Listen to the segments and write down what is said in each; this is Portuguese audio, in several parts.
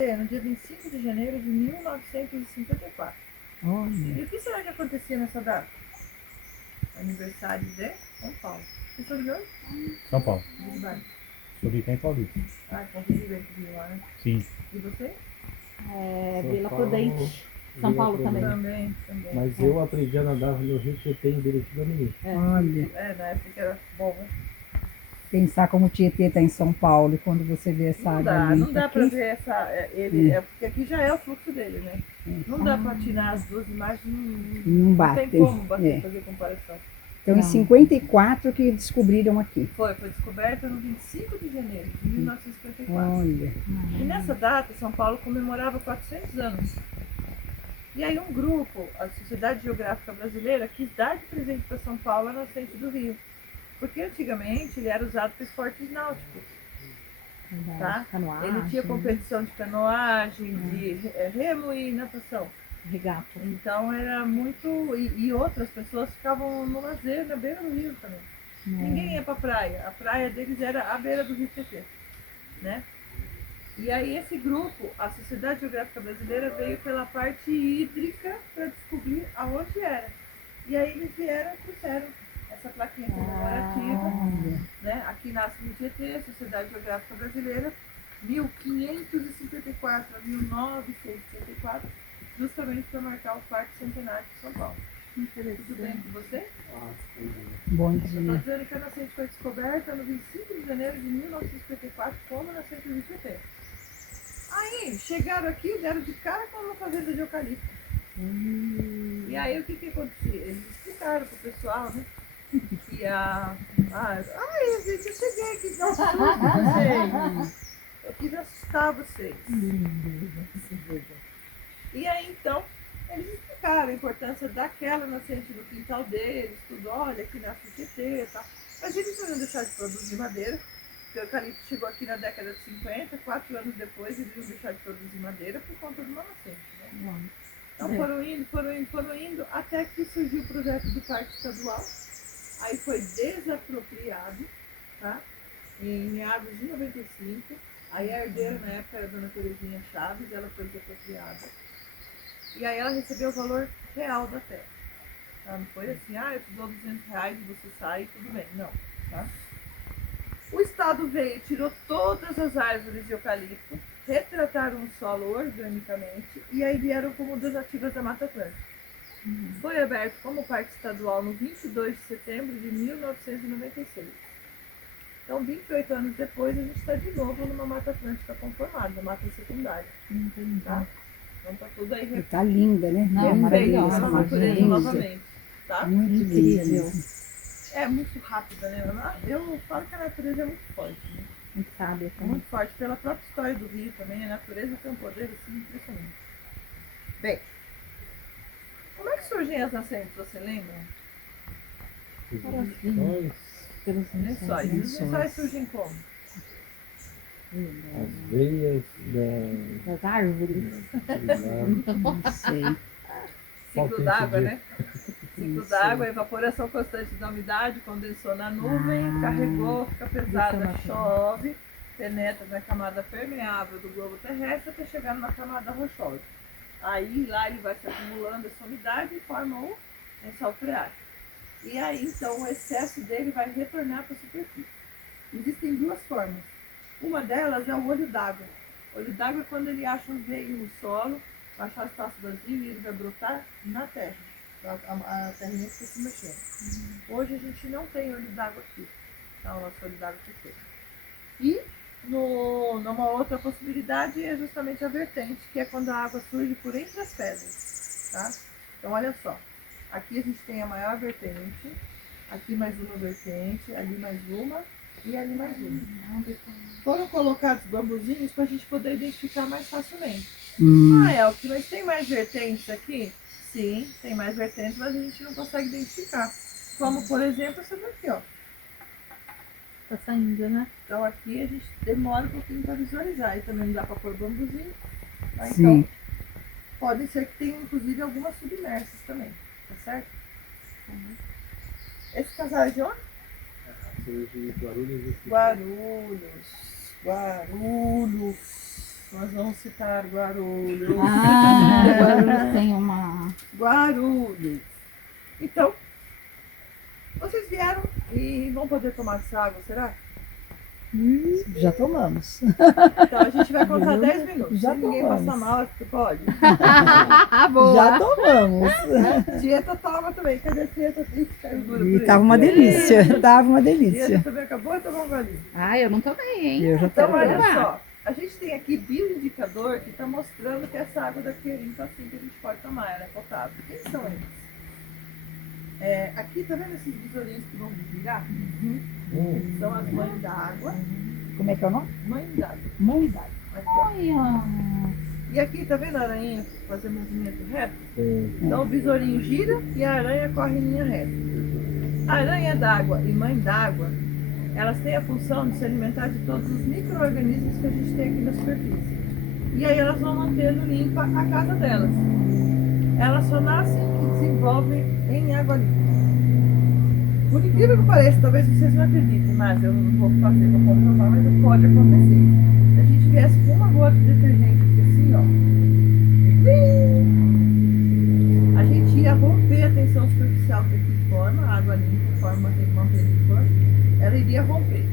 No dia 25 de janeiro de 1954. Olha. E o que será que acontecia nessa data? Aniversário de São Paulo. Você soube de onde? São Paulo. De bairro. Sou de Itaim Paulista. Ah, convive aqui de lá, né? Sim. E você? Vila Prudente. São Paulo também. Também. Mas eu aprendi a nadar no Rio Tietê em Beretiba Mirim. Olha, Na época que era bom, né? pensar como o Tietê está em São Paulo e quando você vê essa água limpa Não dá aqui. pra ver essa. Porque aqui já é o fluxo dele, né? Não dá pra tirar as duas imagens, Não não tem batem. como fazer comparação. Então, em 54 que descobriram aqui. Foi descoberta no 25 de janeiro de 1954. Olha. E nessa data, São Paulo comemorava 400 anos. E aí um grupo, a Sociedade Geográfica Brasileira, quis dar de presente para São Paulo a nascente do rio. Porque antigamente ele era usado para esportes náuticos. Tá? Ele tinha competição de canoagem, de remo e natação. Regata. Então era muito. E outras pessoas ficavam no lazer na beira do rio também. Ninguém ia pra praia. A praia deles era à beira do Rio Tietê, né? E aí esse grupo, a Sociedade Geográfica Brasileira, veio pela parte hídrica para descobrir aonde era. E aí eles vieram e trouxeram essa plaquinha comemorativa, né? Aqui nasce o Rio Tietê, a Sociedade Geográfica Brasileira, 1554 a 1954, justamente para marcar o quarto centenário de São Paulo. Tudo bem com você? Bom Eu estou dia. dizendo que a nascente foi descoberta no 25 de janeiro de 1954 como nascente do Rio Tietê. Aí, chegaram aqui e deram de cara com uma fazenda de eucalipto. E aí, o que acontecia? Eles explicaram pro pessoal, né? Que gente, eu cheguei aqui de vocês. Eu quis assustar vocês. E aí, então, eles explicaram a importância daquela nascente no quintal deles, tudo, olha, aqui nasce o Tietê e tal. Mas eles não iam deixar de produzir madeira, porque o eucalipto chegou aqui na década de 50, 4 anos depois eles iam deixar de produzir madeira por conta de uma nascente, né? Então foram indo, até que surgiu o projeto do Parque Estadual, aí foi desapropriado, tá? Em meados de 95, aí a herdeira na época era a dona Terezinha Chaves, ela foi desapropriada. E aí ela recebeu o valor real da terra. Tá? Não foi assim, eu te dou R$200 e você sai e tudo bem. Não, tá? O Estado veio, tirou todas as árvores de eucalipto, retrataram o solo organicamente e aí vieram como donativas da Mata Atlântica. Foi aberto como parque estadual no 22 de setembro de 1996. Então, 28 anos depois, a gente está de novo numa Mata Atlântica conformada, mata secundária. Tá? Então tá tudo aí. Tá linda, né? Não, maravilhosa. pela natureza novamente. Tá? Muito incrível. É muito rápida, né? Eu falo que a natureza é muito forte, né? Muito sábia. Muito forte. Pela própria história do rio também, a natureza tem um poder assim impressionante. Bem, como é que surgem as nascentes, você lembra? Lençóis. Os lençóis surgem como? As veias Das árvores. Não sei. Ciclo d'água, né? Ciclo d'água, evaporação constante da umidade, condensou na nuvem, carregou, fica pesada, chove, penetra na camada permeável do globo terrestre até chegar numa camada rochosa. Aí lá ele vai se acumulando essa umidade e forma o lençol freático. E aí então o excesso dele vai retornar para a superfície. Existem duas formas. Uma delas é o olho d'água. O olho d'água é quando ele acha um veio no solo, vai achar o espaço vazio e ele vai brotar na terra. A terrinha fica se mexendo. Hoje a gente não tem olho d'água aqui. Tá? O nosso olho d'água aqui foi. E numa outra possibilidade é justamente a vertente, que é quando a água surge por entre as pedras. Tá? Então olha só. Aqui a gente tem a maior vertente, aqui mais uma vertente, ali mais uma e ali mais uma. Foram colocados bambuzinhos para a gente poder identificar mais facilmente. Elke, mas tem mais vertentes aqui? Sim, tem mais vertentes, mas a gente não consegue identificar. Como, por exemplo, essa daqui, ó. Tá saindo, né? Então aqui a gente demora um pouquinho para visualizar. E também não dá para pôr bambuzinho. Tá? Sim. Então, pode ser que tenha, inclusive, algumas submersas também. Tá certo? Esse casal é de onde? de Guarulhos. Guarulhos. Nós vamos citar Guarulhos. Guarulhos tem uma. Guarulhos. Então, vocês vieram e vão poder tomar essa água, será? Já tomamos. Então a gente vai contar 10 minutos. Já Se ninguém tomamos. passar mal, você pode. Já tomamos. Tieta toma também. Cadê a Tieta? Ih, caiu dura por E aí. tava uma delícia. Tava uma Tieta delícia. também acabou de tomar um golinho. Ah, eu não tomei, hein? Eu já Então, tava. olha provar. só. A gente tem aqui bioindicador que está mostrando que essa água daqui é limpa assim que a gente pode tomar. Ela é potável. Quem são eles? Aqui, tá vendo esses besourinhos que vão virar? São as mães d'água. Como é que é o nome? Mãe d'água. Mondade. Aqui, ó. Olha. E aqui, tá vendo a aranha fazer movimento reto? Sim. Então o besourinho gira e a aranha corre em linha reta. A aranha d'água e mãe d'água, elas têm a função de se alimentar de todos os micro-organismos que a gente tem aqui na superfície. E aí elas vão mantendo limpa a casa delas. Elas só nascem e desenvolvem em água limpa. Por incrível que pareça, talvez vocês não acreditem, mas eu não vou fazer para comprovar, mas pode acontecer. Se a gente viesse com uma gota de detergente aqui assim, ó, a gente ia romper a tensão superficial que aqui forma, a água limpa forma uma película, ela iria romper.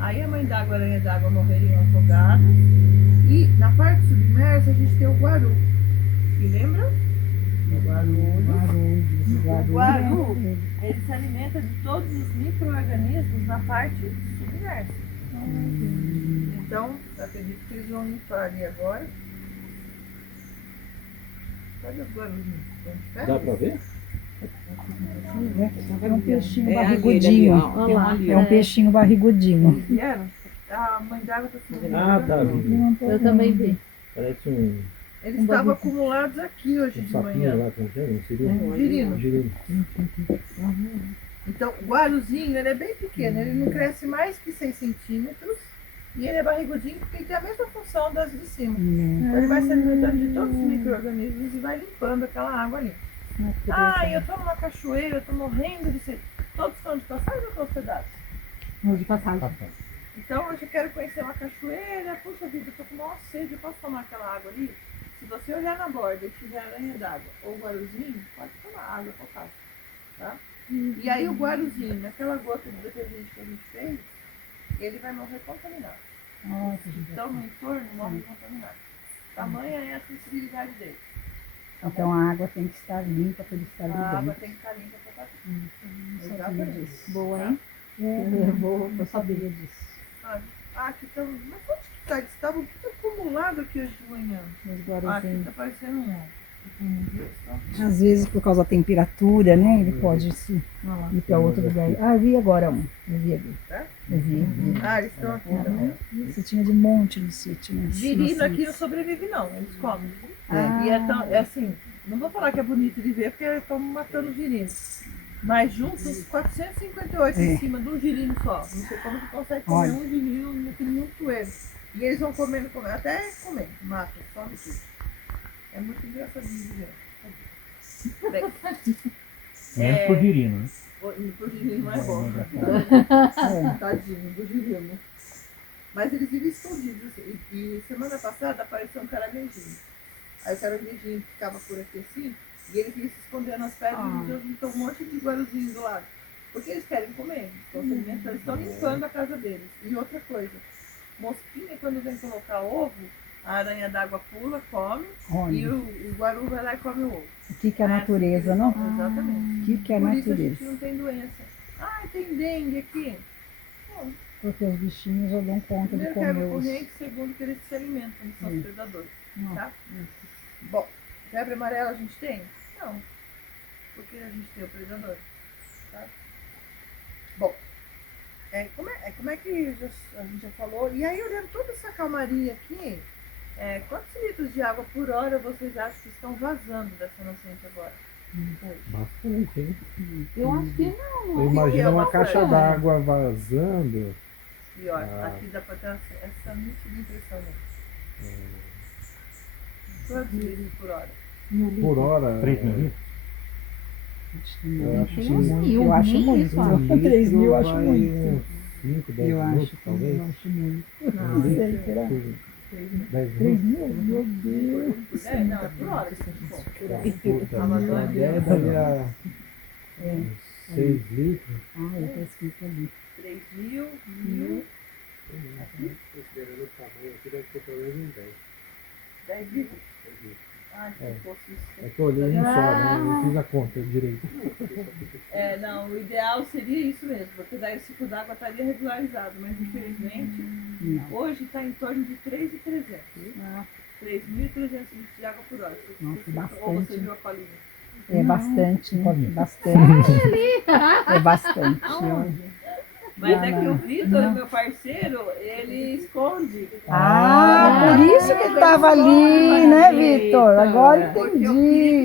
Aí a mãe d'água e a aranha d'água morreriam afogadas. E na parte submersa a gente tem o guaru. E lembra? O guaru, ele se alimenta de todos os micro-organismos na parte submersa. Então, eu acredito que eles vão limpar ali agora. Cadê os guarulhinhos? Estão de férias? Dá pra ver? É um peixinho É barrigudinho. aquele ali, ó. Tem um ali, É ó. um peixinho barrigudinho. Eles vieram? A mãe d'água está subindo. Ah, tá. Vi. Eu também vi. Parece um Eles estavam acumulados aqui hoje de sapinho manhã. lá, como é? Não seria? Um girino. Girino. Então, o guaruzinho, ele é bem pequeno, ele não cresce mais que 6 centímetros e ele é barrigudinho porque ele tem a mesma função das de cima. Então, ele vai se alimentando de todos os micro-organismos e vai limpando aquela água ali. Ah, eu tô numa cachoeira, eu tô morrendo de sede. Todos estão de passagem ou estão hospedados? Vou de passagem. Ah, tá. Então, hoje eu quero conhecer uma cachoeira, puxa vida, eu tô com maior sede, eu posso tomar aquela água ali? Se você olhar na borda e tiver aranha d'água ou guaruzinho, pode tomar água potável, tá? E aí o guaruzinho, naquela gota de detergente que a gente fez, ele vai morrer contaminado. Então no entorno morre contaminado. Tamanha é a sensibilidade dele. Tá bom? Então a água tem que estar limpa para ele estar A água vivendo. tem que estar limpa para estar Exatamente. Boa, hein? É boa, eu sabia disso. Aqui estão. Mas onde que tá? Eles estavam tudo acumulado aqui hoje de manhã. Os Aqui guaruzinhos. tá parecendo um. Às vezes, por causa da temperatura, né? Ele pode se ir para outro lugar. Ah, eu vi agora um. Eu vi ali. Tá? Eu vi. Eles estão aqui também. Você tinha de monte no sítio, né? Girino aqui não sobrevive não, eles comem. Ah. E é assim, não vou falar que é bonito de ver porque estão matando girino. Mas juntos 458 em cima de um girino só. Não sei como que consegue comer Olha. um girino naquele montoeiro. E eles vão comendo, até comer, mata, some tudo. É muito engraçadinho de ver. Bem, Menos por girino, né? o girino não é bom. Tadinho do girino. Mas eles vivem escondidos. Assim. E semana passada apareceu um caranguejinho. Aí o caranguejinho ficava por aqui assim, e ele vinha se esconder nas pedras e então um monte de guaruzinho do lado. Porque eles querem comer, eles estão se alimentando, eles estão limpando a casa deles. E outra coisa, mosquinha quando vem colocar ovo, a aranha d'água pula, come, e Olha, o guaru vai lá e come o ovo. o que é a natureza, não? Exatamente. O que é a Por isso a gente natureza? não tem doença. Ah, tem dengue aqui. Bom, Porque os bichinhos já dão conta de primeiro comer quebra os... corrente, segundo que eles se alimentam, eles são os predadores. Não. Tá? Bom, febre amarela a gente tem? Não. Porque a gente tem o predador. Tá? Bom, como é que a gente já falou? E aí, olhando toda essa calmaria aqui, quantos litros de água por hora vocês acham que estão vazando dessa nascente agora? Hoje? Bastante, hein? Eu acho que não. Eu imagino uma bastante. caixa d'água vazando. Pior, Ah. aqui dá pra ter essa nítida impressão mesmo. Quantos litros por hora? Por hora. 3 mil litros? Eu acho Tem que uns muito. mil, Eu acho nem muito. isso, ó. 3 mil eu acho vai muito. uns 5, 10 Eu minutos, acho, talvez. eu acho muito. Não, Não sei, será? 10 3 minutos. mil? Meu Deus. Não, é por hora. Puta, Salvador, a 10 daria É. 6 litros. Ah, eu tô escrito ali. 3 mil, 1.000, Considerando o tamanho aqui, deve ter pelo menos uns 10. 10 litros. 10 litros. Ah, se É. fosse isso. É que eu olhei um só, né? Eu não fiz a conta direito. Não, o ideal seria isso mesmo, porque daí o ciclo d'água estaria regularizado, mas infelizmente Não. hoje está em torno de 3.300. Ah, 3.300 litros de água por hora. Nossa, Ou bastante. você viu a colinha? é bastante, Paulinho. bastante. É bastante. Mas Não, é que não. o Vitor, meu parceiro, ele esconde. Ah, por isso que ele estava ali, né, Vitor? Agora Porque eu queria que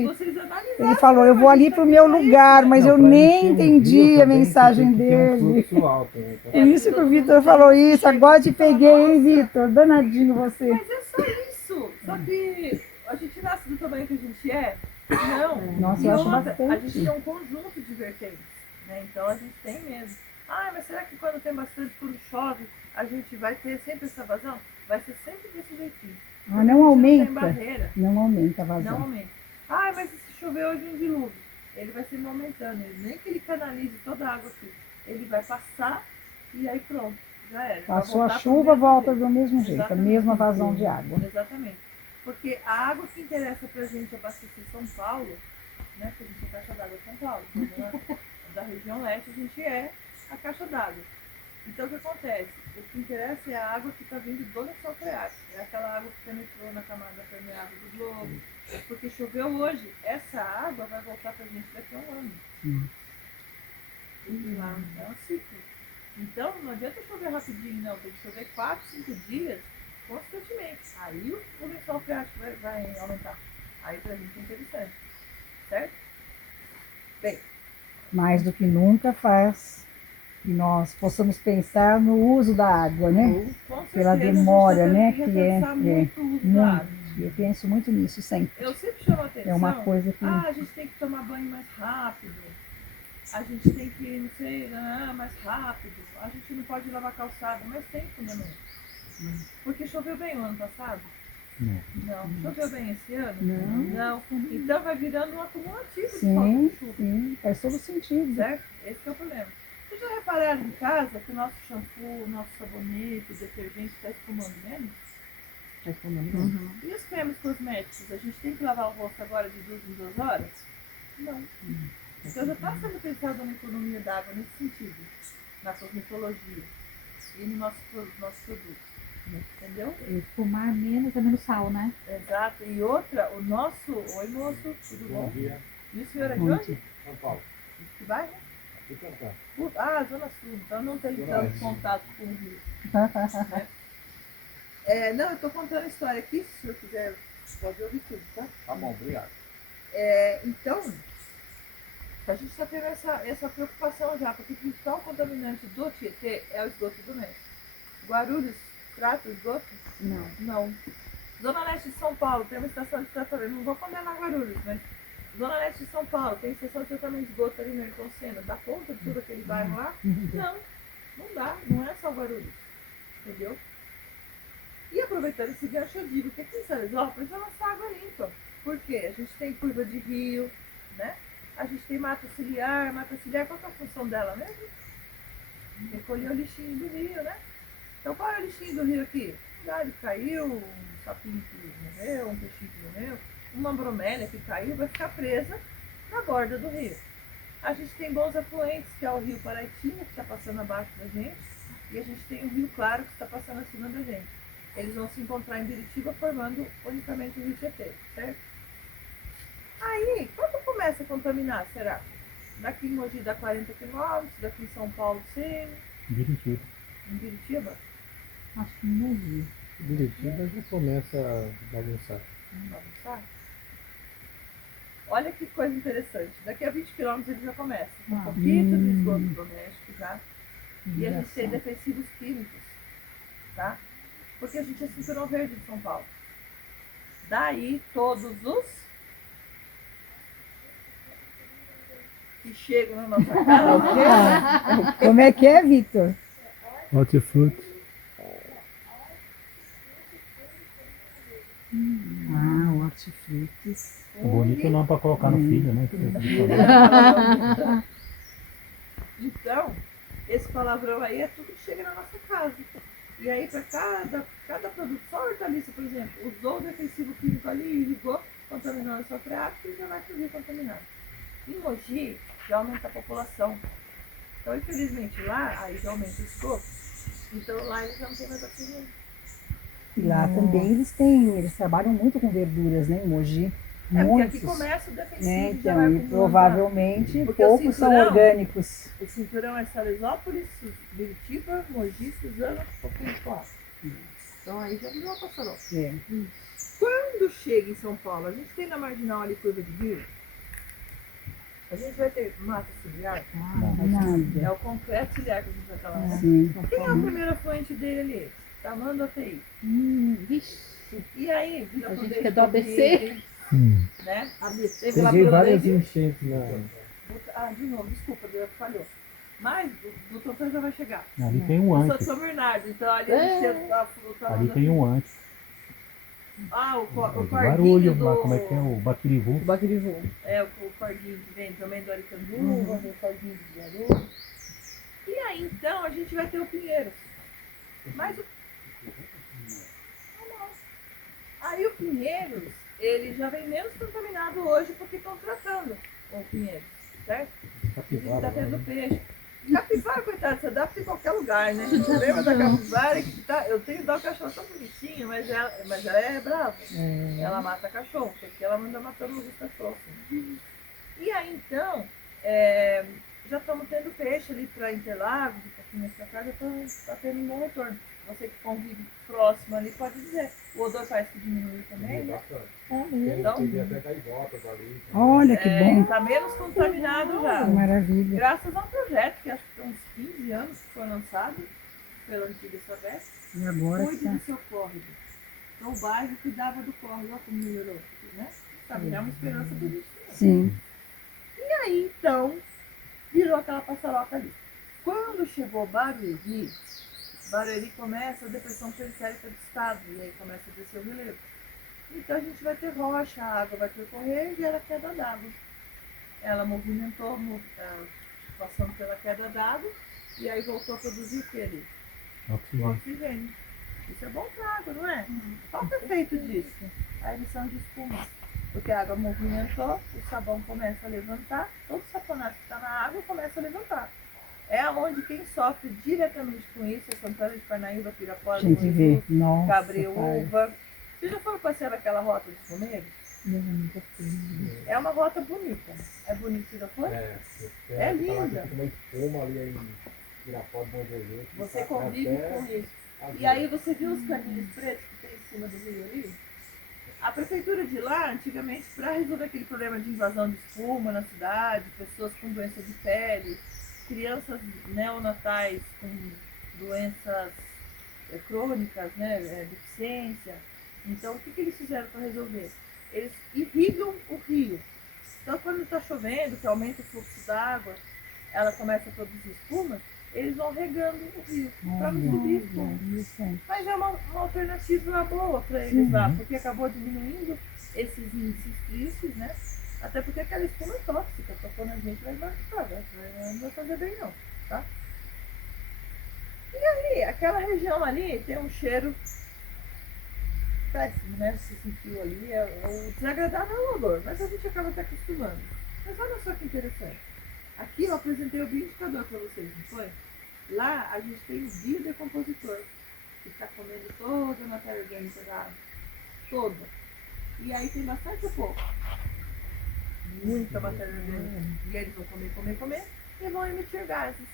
entendi. vocês analisassem. Ele falou, eu vou ali pro meu lugar, mas eu Não, pra nem encher um entendi rio a também, mensagem você tem que ter um dele. fluxo alto, né? Por isso que o Vitor falou isso. Agora te peguei, hein, Vitor? Danadinho você. Mas é só isso. Só que a gente nasce do tamanho que a gente é. Não. Nossa, E eu acho outra, bastante. a gente tem um conjunto de vertentes, né? Então a gente tem mesmo. Ah, mas será que quando tem bastante, quando chove, a gente vai ter sempre essa vazão? Vai ser sempre desse jeitinho. Ah, não Não tem aumenta. barreira. Não aumenta a Não vazão. aumenta. Ah, mas se chover hoje um dilúvio, ele vai sempre aumentando. Nem que ele canalize toda a água aqui. Ele vai passar e aí pronto, já era. Vai Passou voltar a pro chuva, mesmo volta jeito. do mesmo jeito. A Exatamente. mesma vazão de água. Exatamente. Porque a água que interessa pra gente abastecer São Paulo, né? Porque a gente é caixa d'água de São Paulo. Então, da região leste a gente é a caixa d'água. Então o que acontece? O que interessa é a água que está vindo do lençol freático. É aquela água que penetrou na camada permeável do globo. Porque choveu hoje, essa água vai voltar pra gente daqui a um ano. E lá é um ciclo. Então não adianta chover rapidinho, não. Tem que chover 4, 5 dias constantemente. Aí o lençol freático vai aumentar. Aí pra gente é interessante. Certo? Bem, Mais do que nunca faz que nós possamos pensar no uso da água, né? com certeza, Pela a gente demora, tá tendo né, que que é- repensar muito o uso da Muito. água. Eu penso muito nisso sempre. Eu sempre chamo a atenção. É uma coisa que. Ah, a gente tem que tomar banho mais rápido. A gente tem que, não sei, mais rápido. A gente não pode lavar calçado, mas tem fundamento. Porque choveu bem o ano passado? Não. Não. Choveu bem esse ano? Não. Então vai virando um acumulativo de falta Sim, de chuva. sim, faz todo sentido. Certo? Esse que é o problema. Vocês já repararam em casa que o nosso shampoo, o nosso sabonete, o detergente está espumando menos? E os cremes cosméticos? A gente tem que lavar o rosto agora de 2 em 2 horas? Não. Então já está sendo pensado na economia d'água nesse sentido, na cosmetologia e no nosso produto. Entendeu? Espumar menos é menos sal, né? Exato. E outra, o nosso. Oi, moço, tudo bom? dia. E o senhor é de Bom onde? São Paulo. Que bairro? Vou cantar. Zona Sul, então não tem Zona tanto Oeste. contato com o Rio. Não, eu estou contando a história aqui, se o senhor quiser, pode ouvir tudo, tá? Tá bom, obrigado. Então, a gente está tendo essa preocupação já, porque o principal contaminante do Tietê é o esgoto doméstico. Guarulhos trata o esgoto? Não. Zona Leste de São Paulo tem uma estação de tratamento, não vou condenar Guarulhos, mas Zona Leste de São Paulo tem estação de tratamento de esgoto ali no Ayrton Senna, dá conta de tudo aquele bairro lá? Não dá, não é só Guarulhos, entendeu? E aproveitando esse gancho, eu digo que aqui em Salesópolis é nossa água limpa. Por quê? A gente tem curva de rio, né? A gente tem mata ciliar, qual que é a função dela mesmo? Recolher o lixinho do rio, né? Então qual é o lixinho do rio aqui? Um galho que caiu, um sapinho que morreu, um peixinho que morreu, uma bromélia que caiu, vai ficar presa na borda do rio. A gente tem bons afluentes, que é o rio Paraitinga, que está passando abaixo da gente, e a gente tem o rio Claro, que está passando acima da gente. Eles vão se encontrar em Biritiba, formando unicamente o rio Tietê, certo? Aí, quando começa a contaminar, será? Daqui em Mogi dá 40 quilômetros, daqui em São Paulo 100, Biritiba. em Biritiba? Acho que não vi. Biritiba já começa a bagunçar. Vamos bagunçar? Olha que coisa interessante. Daqui a 20 quilômetros ele já começa. Um pouquinho de esgoto doméstico já. E a gente tem defensivos químicos, tá? Porque a gente é cinturão verde de São Paulo. Daí todos os que chegam na nossa casa. Como é que é, Vitor? Hortifruti. Hortifrutis. Bonito não pra colocar no filho, né? Então, esse palavrão aí é tudo que chega na nossa casa. E aí, para cada produto, só hortaliça, por exemplo, usou o defensivo químico ali e ligou, contaminou a sua freática e já vai fluir contaminado. Em Mogi, já aumenta a população. Então, infelizmente, lá, aí já aumenta o escopo. Então, lá eles já não têm mais oxigênio. E lá também eles trabalham muito com verduras, né, em Mogi. É porque aqui Muitos. começa o defensivo. Né? e já vai Então, e acumulando. provavelmente Porque o poucos são cinturão- orgânicos. O cinturão é Salesópolis, Biritiba, Mogi, Suzano, um pouquinho de Coab. Então aí já virou a passarol. É. Quando chega em São Paulo, a gente tem na marginal ali curva de rio, a gente vai ter mata ciliar. É Nada. o concreto ciliar que a gente vai estar lá. Sim. Quem é a primeira fonte dele ali? Tamanho da TI. Vixe. E aí, vira A pro gente deixo que é do ABC. Covid, né? Teve lá Peguei pelo várias meio. enchentes na. Ah, de novo, desculpa, falhou. Mas o doutor já vai chegar. Ali tem um Eu sou de antes. São Bernardo, então ali a gente tem a fruta. Ali tem um antes. Ah, o O corguinho barulho, do... lá, como é que é? O Baquirivu. É, o corguinho que vem também do Aricanduva, o corguinho de Jaru. E aí, então, a gente vai ter o Pinheiros. Mas o... Aí o Pinheiros, ele já vem menos contaminado hoje porque estão tratando com o Pinheiros, certo? A gente tá tendo peixe. Capivara, coitado, se adapta em qualquer lugar, né? Lembra da capivara que tá... Eu tenho dó, cachorro tão bonitinho, mas ela é brava. Ela mata cachorro, porque ela manda matando os cachorros. E aí, então, já estamos tendo peixe ali para Interlagos, um pouquinho mais pra cá, já tá tendo um bom retorno. Você que convive próximo ali pode dizer. O odor parece que diminuiu também, né? Então, até gaivotas ali. Olha que bom. tá menos contaminado já. Que maravilha. Graças a um projeto que acho que tem uns 15 anos que foi lançado pela antiga Savesp. E agora Cuide está. do seu córrego. Então o bairro cuidava do córrego, olha como melhorou, né? Sabe, é uma esperança pra gente. Sim. E aí, então, virou aquela passaroca ali. Quando chegou Barueri começa a depressão periférica do estado, e aí começa a descer o relevo. Então a gente vai ter rocha, a água vai percorrer e era queda d'água. Ela movimentou, passando pela queda d'água, e aí voltou a produzir o que ali? Oxigênio. Oxigênio. Isso é bom para a água, não é? Qual o efeito disso? A emissão de espuma. Porque a água movimentou, o sabão começa a levantar, todo o saponato que está na água começa a levantar. É onde quem sofre diretamente com isso é Santana de Parnaíba, Pirapora, A gente vê. Nossa. Cabreúva. Vocês já foram passear naquela rota dos Romeiros? É uma rota bonita. É bonita, você já foi? É linda. Uma espuma ali em Pirapó do Bom Jesus. Você convive com isso. E aí você viu os caninhos pretos que tem em cima do rio ali? A prefeitura de lá, antigamente, para resolver aquele problema de invasão de espuma na cidade, pessoas com doença de pele, crianças neonatais com doenças crônicas, né, deficiência. Então, o que eles fizeram para resolver? Eles irrigam o rio. Então, quando está chovendo, que aumenta o fluxo d'água, ela começa a produzir espuma, eles vão regando o rio para não subir espuma. Mas é uma alternativa boa para eles lá, porque acabou diminuindo esses índices tristes, né? Até porque aquela espuma é tóxica, tocou na gente vai machucar, não vai fazer bem não, tá? E aí, aquela região ali tem um cheiro péssimo, né? Se sentiu ali, o desagradável é o odor, mas a gente acaba até acostumando. Mas olha só que interessante. Aqui eu apresentei o bioindicador para vocês, não foi? Lá a gente tem o biodecompositor, que está comendo toda a matéria orgânica da água. Toda. E aí tem bastante ou pouco? Muita matéria orgânica. E eles vão comer e vão emitir gases.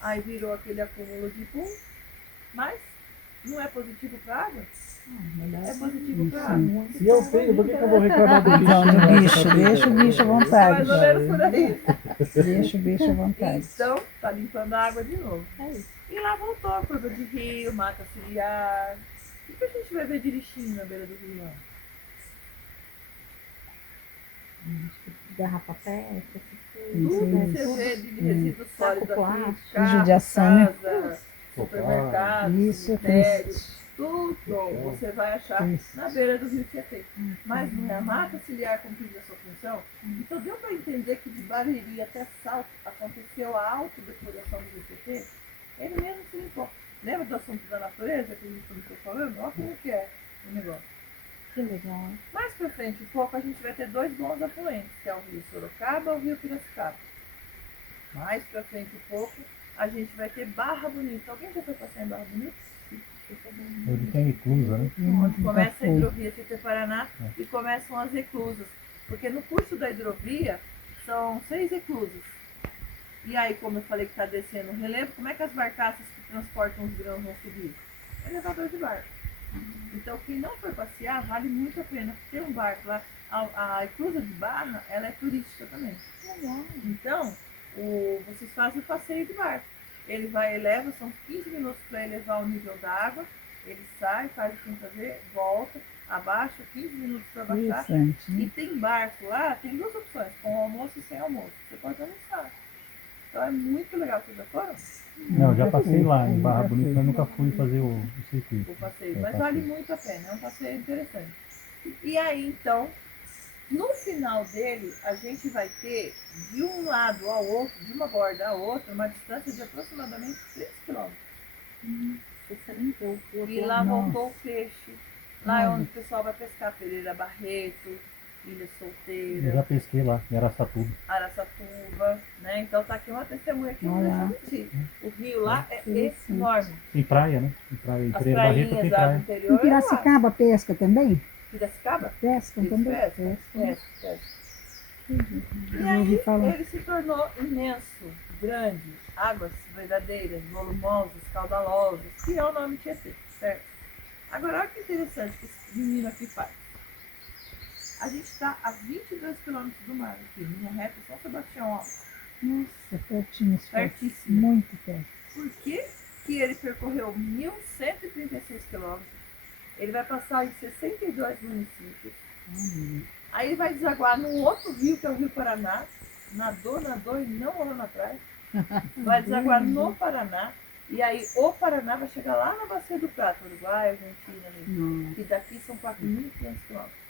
Aí virou aquele acúmulo de pum, mas não é positivo para a água? É positivo para a água. Se eu tenho, por que eu vou reclamar do bicho? Não, do bicho. Deixa o bicho à vontade. Mais ou menos por aí. Deixa o bicho à vontade. Então, tá limpando a água de novo. E lá voltou a curva de rio, mata ciliar. O que a gente vai ver de lixinho na beira do rio? Garrafa PET, essas coisas. Tudo que você vê de resíduos sólidos aqui, plástico, carro, judiação, né? casa, supermercado, Isso é cemitério, triste. Tudo você vai achar Isso. na beira do rio Tietê. Mas não é a mata ciliar cumprir a sua função? Então deu para entender que de Bariri até Salto aconteceu a autodepuração do rio Tietê? Ele mesmo se limpou. Lembra do assunto da natureza que a gente começou falando? Olha como que é o negócio. Que legal. Mais pra frente um pouco a gente vai ter dois bons afluentes, que é o rio Sorocaba e o rio Piracicaba. Mais pra frente um pouco a gente vai ter Barra Bonita. Alguém já foi passear em Barra Bonita? Ele tem eclusa, né? Onde Nunca começa a fui. hidrovia Tietê-Paraná e começam as eclusas. Porque no curso da hidrovia são 6 eclusas. E aí, como eu falei que está descendo o relevo, como é que as barcaças que transportam os grãos vão subir? Elevador de barco. Então, quem não for passear, vale muito a pena. Tem um barco lá. A eclusa de Barra, ela é turística também. Legal. Então, vocês fazem o passeio de barco. Ele vai, eleva, são 15 minutos para elevar o nível da água. Ele sai, faz o que tem que fazer, volta, abaixa, 15 minutos para baixar. Interessante, né? E tem barco lá, tem duas opções, com almoço e sem almoço. Você pode almoçar. Então é muito legal. Vocês já foram? Não, já Nunca passei fui, lá em nunca Barra Bonita, fui. mas nunca fui fazer o circuito. O passeio. É, Mas passeio. vale muito a pena, é um passeio interessante. E aí, então, no final dele, a gente vai ter de um lado ao outro, de uma borda à outra, uma distância de aproximadamente 3 km. Você limpou. E lá Nossa. voltou o peixe. Lá é Olha. onde o pessoal vai pescar Pereira Barreto, Ilha Eu Solteira, já pesquei lá, em Araçatuba. Araçatuba, né? Então tá aqui uma testemunha que não Olha. deixa mentir. O rio lá é Interessante. enorme. Tem praia, né? Tem praia. Em As Pereira Barreto tem prainhas lá do praia. interior. Em é lá. Piracicaba pesca também? Piracicaba? Pescam Eles também? pescam, Pescam. pescam. E Eu ouvi aí falar. ele se tornou imenso, grande, águas verdadeiras, volumosas, caudalosas, que é o nome Tietê, certo? Agora, olha que interessante que esse menino aqui faz. A gente está a 22 quilômetros do mar aqui, linha reta, São Sebastião, ó, Nossa, pertinho. pertíssimo. Muito perto. Por que que ele percorreu 1.136 quilômetros? Ele vai passar em 62 municípios. Aí ele vai desaguar num outro rio, que é o Rio Paraná. Nadou e não olhou na praia. Vai desaguar no Paraná. E aí o Paraná vai chegar lá na Bacia do Prata, Uruguai, Argentina, ali. Nossa. Que daqui são 4.500 quilômetros.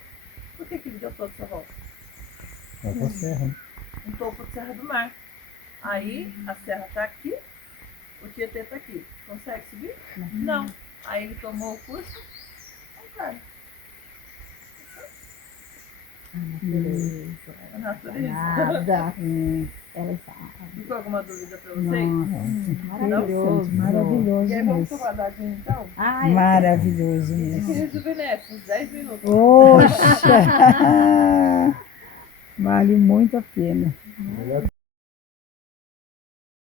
Por que ele deu toda essa volta? É pra serra, né? Um topo de Serra do Mar. Aí a serra está aqui, o Tietê está aqui. Consegue subir? Não. Aí ele tomou o curso contrário. A natureza. Nada. Ela sabe. Ficou alguma dúvida para vocês? Nossa, Maravilhoso. maravilhoso E aí vamos mesmo. tomar dadinho então? Ai, Maravilhoso Esse mesmo. rejuvenesce, uns 10 minutos. Poxa! Vale muito a pena. Melhor